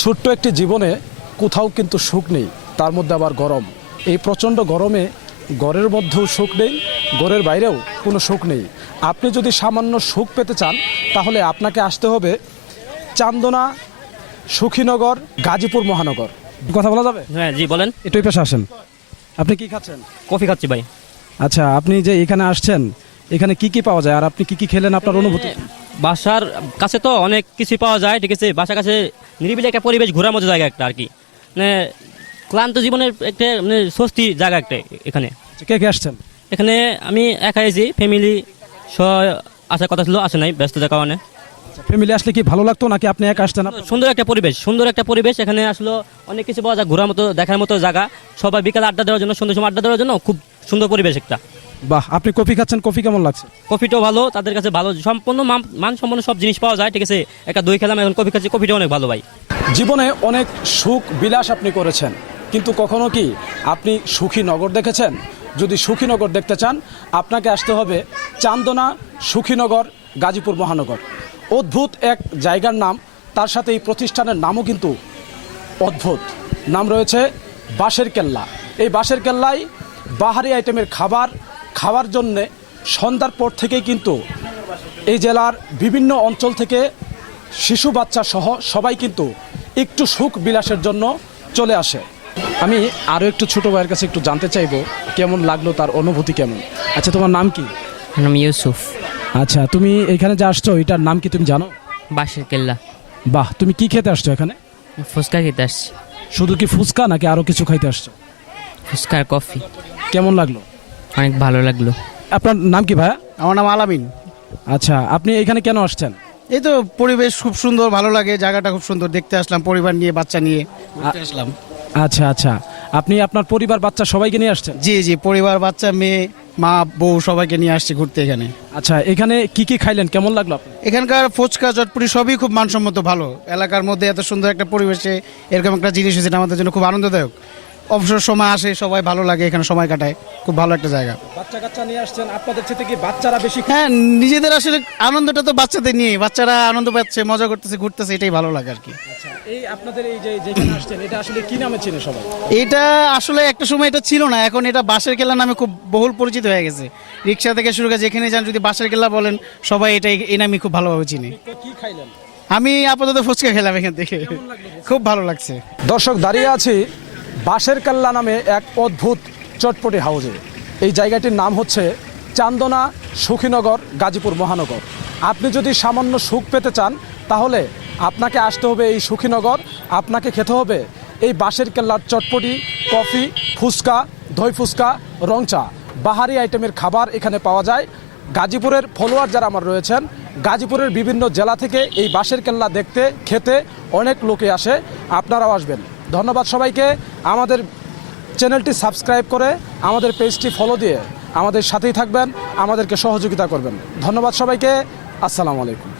ছোট্ট একটি জীবনে কোথাও কিন্তু সুখ নেই, তার মধ্যে আবার গরম। এই প্রচণ্ড গরমে ঘরের মধ্যেও সুখ নেই, ঘরের বাইরেও কোনো সুখ নেই। আপনি যদি সামান্য সুখ পেতে চান তাহলে আপনাকে আসতে হবে চান্দনা, সুখীনগর, গাজীপুর মহানগর। কথা বলা যাবে? হ্যাঁ জি বলেন। একটু এই পাশে আসেন। আপনি কি খাচ্ছেন? কফি খাচ্ছি ভাই। আচ্ছা, আপনি যে এখানে আসছেন, এখানে কি কি পাওয়া যায় আর আপনি কি কি খেলেন, আপনার অনুভূতি? বাসার কাছে তো অনেক কিছু পাওয়া যায়, ঠিক আছে। বাসার কাছে নিরিবিলি একটা পরিবেশ, ঘোরার মতো জায়গা একটা আর কি, মানে ক্লান্ত জীবনের একটা মানে স্বস্তি জায়গা একটা এখানে। কে কে আসছেন? এখানে আমি একা এসেছি, ফ্যামিলি সহ আসার কথা ছিল, আসে নাই ব্যস্ততার কারণে। ফ্যামিলি আসলে কি ভালো লাগতো নাকি আপনি একা আসতেন? সুন্দর একটা পরিবেশ এখানে আসলে অনেক কিছু পাওয়া যায়, ঘোরার মতো দেখার মতো জায়গা। সবাই বিকালে আড্ডা দেওয়ার জন্য, সন্ধ্যের সময় আড্ডা দেওয়ার জন্য খুব সুন্দর পরিবেশ একটা। বাহ, আপনি কফি খাচ্ছেন, কফি কেমন লাগছে? কফিটাও ভালো, তাদের কাছে ভালো, সম্পূর্ণ মানসম্পন্ন সব জিনিস পাওয়া যায়, ঠিক আছে। একটা দই খেলাম, এখন কফি খাচ্ছি, কফিটা অনেক ভালো ভাই। জীবনে অনেক সুখ বিলাস আপনি করেছেন, কিন্তু কখনো কি আপনি সুখী নগর দেখেছেন? যদি সুখীনগর দেখতে চান আপনাকে আসতে হবে চান্দনা, সুখীনগর, গাজীপুর মহানগর। অদ্ভুত এক জায়গার নাম, তার সাথে এই প্রতিষ্ঠানের নামও কিন্তু অদ্ভুত। নাম রয়েছে বাঁশের কেল্লা। এই বাঁশের কেল্লায় বাহারি আইটেমের খাওয়ার জন্যে সন্ধ্যার পর থেকেই কিন্তু এই জেলার বিভিন্ন অঞ্চল থেকে শিশু বাচ্চা সহ সবাই কিন্তু একটু সুখ বিলাসের জন্য চলে আসে। আমি আরও একটু ছোটো ভাইয়ের কাছে একটু জানতে চাইবো কেমন লাগলো, তার অনুভূতি কেমন। আচ্ছা, তোমার নাম কি? নাম ইউসুফ। আচ্ছা, তুমি এখানে যে আসছো এটার নাম কি তুমি জানো? বাঁশের কেল্লা। বাহ, তুমি কি খেতে আসছো এখানে? ফুচকা খেতে আসছি। শুধু কি ফুচকা নাকি আরও কিছু খাইতে আসছো? ফুচকা আর কফি। কেমন লাগলো? অনেক ভালো লাগলো। আপনার নাম কি ভাইয়া? আমার নাম আলামিন। আচ্ছা, আপনি এখানে কেন আসছেন? এই তো পরিবেশ খুব সুন্দর, ভালো লাগে, জায়গাটা খুব সুন্দর, দেখতে আসলাম পরিবার নিয়ে, বাচ্চা নিয়ে ঘুরতে আসলাম। আচ্ছা আচ্ছা, আপনি আপনার পরিবার বাচ্চা সবাইকে নিয়ে আসছেন? জি জি, পরিবার, বাচ্চা, মেয়ে, মা, বউ সবাইকে নিয়ে আসছি ঘুরতে এখানে। আচ্ছা, এখানে কি কি খাইলেন, কেমন লাগলো আপনার? এখানকার ফুচকা, চটপটি সবই খুব মানসম্মত, ভালো। এলাকার মধ্যে এত সুন্দর একটা পরিবেশে এরকম একটা জিনিস হয়েছে, এটা আমাদের জন্য খুব আনন্দদায়ক। অবসর সময় আসে সবাই, ভালো লাগে এখানে সময় কাটায়, খুব ভালো একটা জায়গা। বাচ্চা কাচ্চা নিয়ে আসছেন, আপনাদের থেকে কি বাচ্চারা বেশি? হ্যাঁ, নিজেদের আসলে আনন্দটা তো বাচ্চাদের নিয়ে, বাচ্চারা আনন্দ পাচ্ছে, মজা করতেছে, ঘুরতেছে, এটাই ভালো লাগে আর কি। আচ্ছা, এই আপনাদের এই যে যেখানে আসছেন এটা আসলে কি নামে চিনে সবাই? এটা আসলে একটা সময় এটা ছিল না, এখন এটা বাঁশের কেল্লা নামে খুব বহুল পরিচিত হয়ে গেছে। রিক্সা থেকে শুরু করে যেখানে যান, যদি বাঁশের কেল্লা বলেন সবাই এটা এই নামে খুব ভালোভাবে চিনি। কি খাইলেন? আমি আপাতত ফুচকা খেলাম এখান থেকে, খুব ভালো লাগছে। দর্শক, দাঁড়িয়ে আছি বাঁশের কেল্লা নামে এক অদ্ভুত চটপটি হাউজে। এই জায়গাটির নাম হচ্ছে চান্দনা, সুখীনগর, গাজীপুর মহানগর। আপনি যদি সামান্য সুখ পেতে চান তাহলে আপনাকে আসতে হবে এই সুখীনগর। আপনাকে খেতে হবে এই বাঁশের কেল্লার চটপটি, কফি, ফুচকা, দই ফুচকা, রং চা। বাহারি আইটেমের খাবার এখানে পাওয়া যায়। গাজীপুরের ফলোয়ার যারা আমার রয়েছেন, গাজীপুরের বিভিন্ন জেলা থেকে এই বাঁশের কেল্লা দেখতে, খেতে অনেক লোকে আসে। আপনারাও আসবেন। ধন্যবাদ সবাইকে। আমাদের চ্যানেলটি সাবস্ক্রাইব করে আমাদের পেজটি ফলো দিয়ে আমাদের সাথেই থাকবেন, আমাদেরকে সহযোগিতা করবেন। ধন্যবাদ সবাইকে। আসসালামু আলাইকুম।